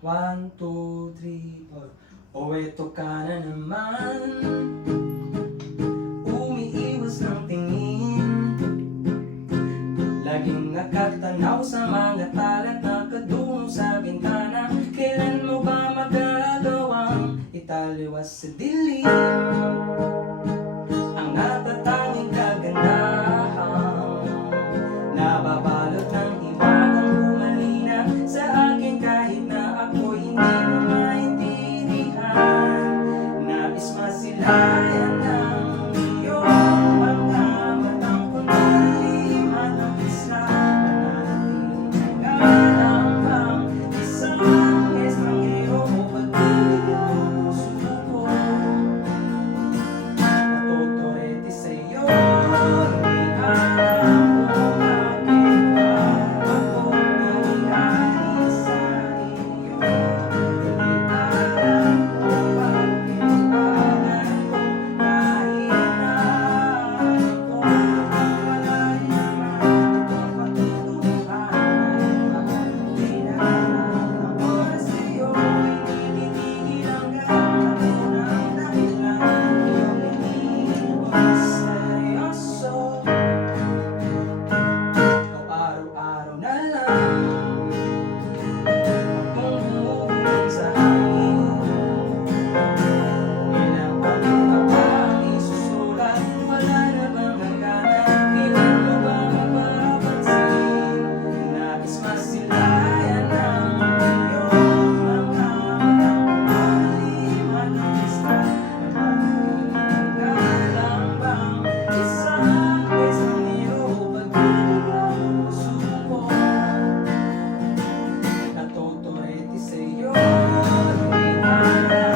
1, 2, 3, 4. O eto ka na naman, umiiwas ng tingin, laging nakatanaw sa mga talat na kadungo sa bintana. Kailan mo ba magagawang italiwas sa dilim?